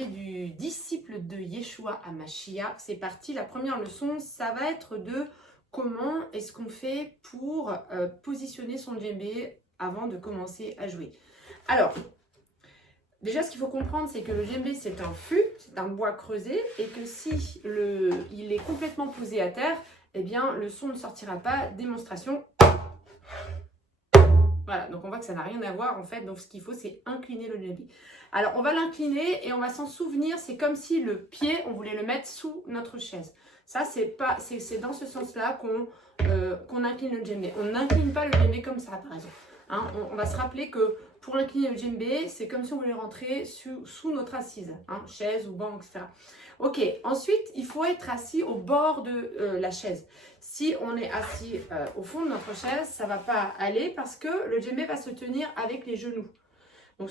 djembé du disciple de Yeshua HaMashiach. C'est parti, la première leçon, ça va être de comment est-ce qu'on fait pour positionner son djembé avant de commencer à jouer. Alors, déjà ce qu'il faut comprendre, c'est que le djembé c'est un fût, c'est un bois creusé, et que si il est complètement posé à terre, eh bien le son ne sortira pas. Démonstration. Voilà, donc on voit que ça n'a rien à voir en fait, donc ce qu'il faut c'est incliner le djembé. Alors on va l'incliner et on va s'en souvenir, c'est comme si le pied, on voulait le mettre sous notre chaise. Ça c'est dans ce sens-là qu'on incline le djembé. On n'incline pas le djembé comme ça par exemple. Hein, on va se rappeler que pour incliner le djembé, c'est comme si on voulait rentrer sous notre assise, hein, chaise ou banc, etc. Ok, ensuite, il faut être assis au bord de la chaise. Si on est assis au fond de notre chaise, ça ne va pas aller parce que le djembé va se tenir avec les genoux. Donc,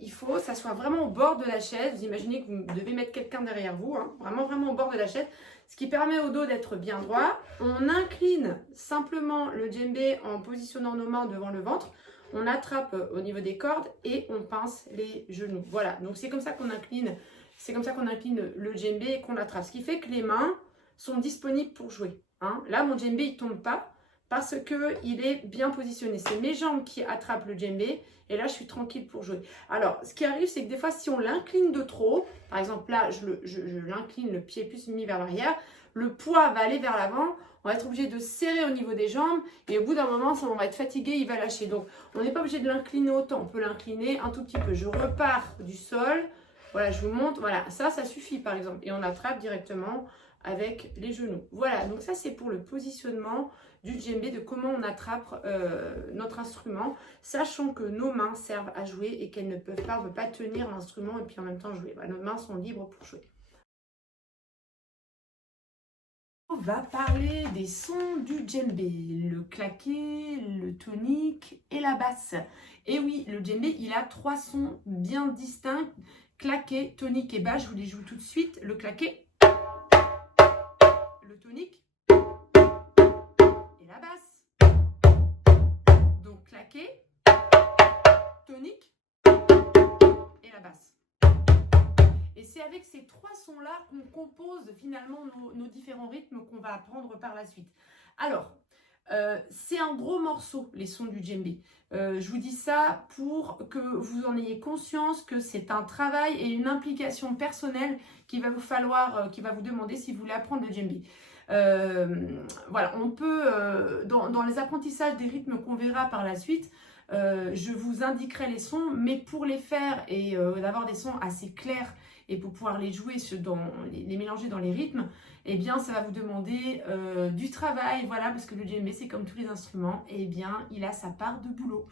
il faut que ça soit vraiment au bord de la chaise. Vous imaginez que vous devez mettre quelqu'un derrière vous, hein, vraiment au bord de la chaise, ce qui permet au dos d'être bien droit. On incline simplement le djembé en positionnant nos mains devant le ventre. On attrape au niveau des cordes et on pince les genoux. Voilà, donc c'est comme ça qu'on incline. C'est comme ça qu'on incline le djembé et qu'on l'attrape. Ce qui fait que les mains sont disponibles pour jouer. Hein. Là, mon djembé, il ne tombe pas parce qu'il est bien positionné. C'est mes jambes qui attrapent le djembé et là, je suis tranquille pour jouer. Alors, ce qui arrive, c'est que des fois, si on l'incline de trop, par exemple, là, je l'incline, le pied plus mis vers l'arrière, le poids va aller vers l'avant, on va être obligé de serrer au niveau des jambes et au bout d'un moment, on va être fatigué, il va lâcher. Donc, on n'est pas obligé de l'incliner autant. On peut l'incliner un tout petit peu. Je repars du sol. Voilà, je vous montre, voilà, ça suffit par exemple. Et on attrape directement avec les genoux. Voilà, donc ça c'est pour le positionnement du djembé, de comment on attrape notre instrument, sachant que nos mains servent à jouer et qu'elles ne peuvent pas, on ne peut pas tenir l'instrument et puis en même temps jouer. Voilà, nos mains sont libres pour jouer. On va parler des sons du djembé, le claqué, le tonique et la basse. Et oui, le djembé, il a 3 sons bien distincts. Claqué, tonique et basse, je vous les joue tout de suite. Le claqué, le tonique et la basse. Donc claqué, tonique et la basse. Et c'est avec ces 3 sons-là qu'on compose finalement nos différents rythmes qu'on va apprendre par la suite. Alors, c'est un gros morceau, les sons du djembé. Je vous dis ça pour que vous en ayez conscience que c'est un travail et une implication personnelle qu'il va vous falloir, qui va vous demander si vous voulez apprendre le djembé. Voilà, on peut, dans les apprentissages des rythmes qu'on verra par la suite, je vous indiquerai les sons, mais pour les faire et d'avoir des sons assez clairs et pour pouvoir les jouer, les mélanger dans les rythmes, eh bien, ça va vous demander du travail, voilà, parce que le djembé, c'est comme tous les instruments, eh bien, il a sa part de boulot.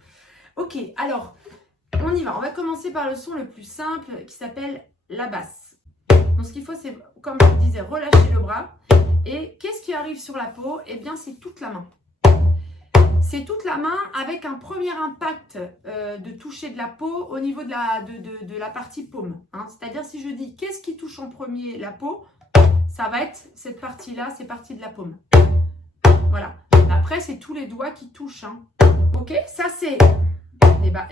Ok, alors, on y va. On va commencer par le son le plus simple qui s'appelle la basse. Donc, ce qu'il faut, c'est, comme je vous disais, relâcher le bras. Et qu'est-ce qui arrive sur la peau? Eh bien, c'est toute la main. C'est toute la main avec un premier impact de toucher de la peau au niveau de la partie paume. Hein. C'est-à-dire, si je dis qu'est-ce qui touche en premier la peau, ça va être cette partie-là, c'est partie de la paume. Voilà. Après, c'est tous les doigts qui touchent. Hein. Ok, ça c'est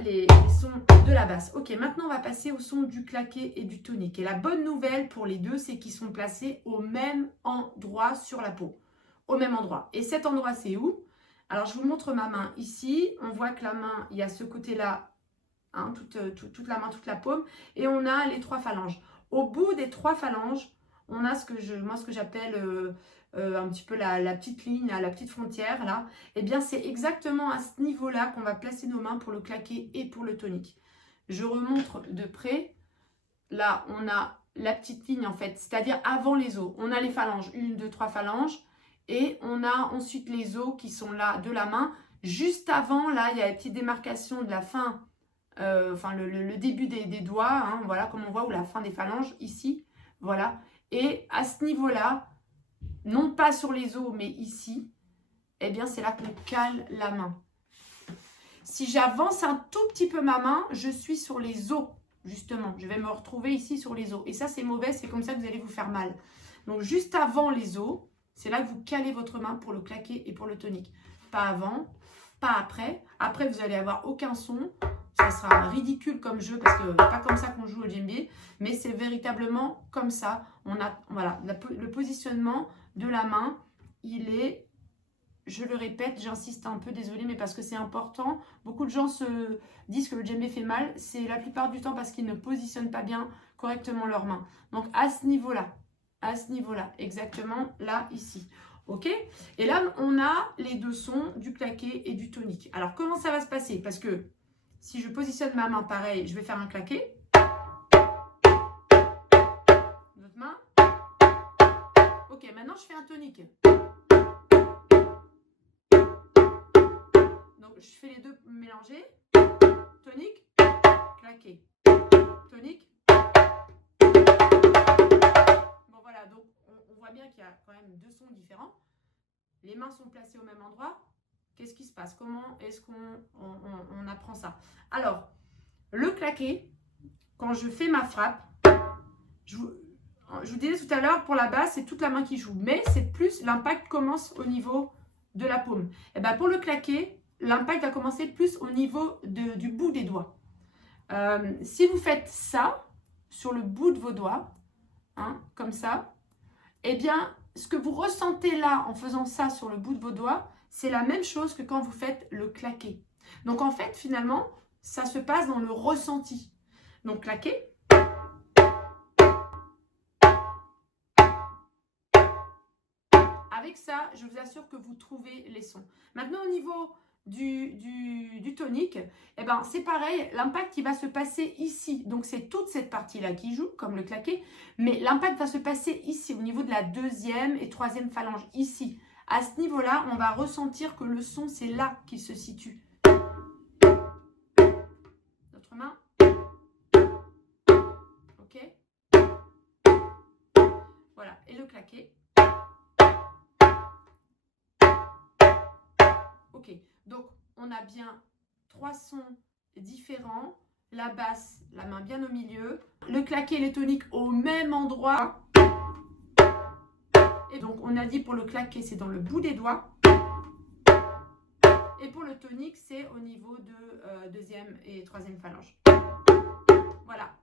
les sons de la basse. Ok, maintenant on va passer au son du claqué et du tonique. Et la bonne nouvelle pour les deux, c'est qu'ils sont placés au même endroit sur la peau. Au même endroit. Et cet endroit, c'est où? Alors, je vous montre ma main ici. On voit que la main, il y a ce côté-là, hein, toute la main, toute la paume. Et on a les 3 phalanges. Au bout des 3 phalanges, on a ce que j'appelle un petit peu la petite ligne, la petite frontière. Là. Eh bien, c'est exactement à ce niveau-là qu'on va placer nos mains pour le claqué et pour le tonique. Je remontre de près. Là, on a la petite ligne, en fait, c'est-à-dire avant les os. On a les phalanges, 1, 2, 3 phalanges. Et on a ensuite les os qui sont là de la main. Juste avant, là, il y a la petite démarcation de la fin, le début des doigts, hein, voilà, comme on voit, ou la fin des phalanges, ici, voilà. Et à ce niveau-là, non pas sur les os, mais ici, eh bien, c'est là qu'on cale la main. Si j'avance un tout petit peu ma main, je suis sur les os, justement. Je vais me retrouver ici sur les os. Et ça, c'est mauvais, c'est comme ça que vous allez vous faire mal. Donc, juste avant les os, c'est là que vous calez votre main pour le claqué et pour le tonique. Pas avant, pas après. Après, vous n'allez avoir aucun son. ça sera ridicule comme jeu parce que c'est pas comme ça qu'on joue au djembé, mais c'est véritablement comme ça. On a, voilà, le positionnement de la main, il est, je le répète, j'insiste un peu, désolée, mais parce que c'est important. Beaucoup de gens se disent que le djembé fait mal. C'est la plupart du temps parce qu'ils ne positionnent pas bien correctement leurs mains. Donc à ce niveau-là, exactement là, ici. Ok? Et là, on a les deux sons du claqué et du tonique. Alors, comment ça va se passer? Parce que si je positionne ma main pareil, je vais faire un claqué. L'autre main. Ok, maintenant je fais un tonique. Donc, je fais les deux mélangés. Tonique, claqué. Tonique. Bon, voilà, donc on voit bien qu'il y a quand même deux sons différents. Les mains sont placées au même endroit. Qu'est-ce qui se passe? Comment est-ce qu'on apprend ça? Alors, le claqué, quand je fais ma frappe, je vous disais tout à l'heure, pour la basse, c'est toute la main qui joue. Mais c'est plus, l'impact commence au niveau de la paume. Et bien, pour le claqué, l'impact va commencer plus au niveau du bout des doigts. Si vous faites ça, sur le bout de vos doigts, hein, comme ça, eh bien, ce que vous ressentez là en faisant ça sur le bout de vos doigts, c'est la même chose que quand vous faites le claqué. Donc en fait, finalement, ça se passe dans le ressenti. Donc claqué. Avec ça, je vous assure que vous trouvez les sons. Maintenant, au niveau du tonique, eh ben, c'est pareil, l'impact il va se passer ici. Donc c'est toute cette partie-là qui joue, comme le claqué, mais l'impact va se passer ici, au niveau de la deuxième et troisième phalange, ici. À ce niveau-là, on va ressentir que le son, c'est là qu'il se situe. Notre main. Ok. Voilà, et le claqué. Ok, donc on a bien trois sons différents. La basse, la main bien au milieu. Le claqué et les toniques au même endroit. Et donc on a dit pour le claqué, c'est dans le bout des doigts. Et pour le tonique, c'est au niveau de deuxième et troisième phalange. Voilà.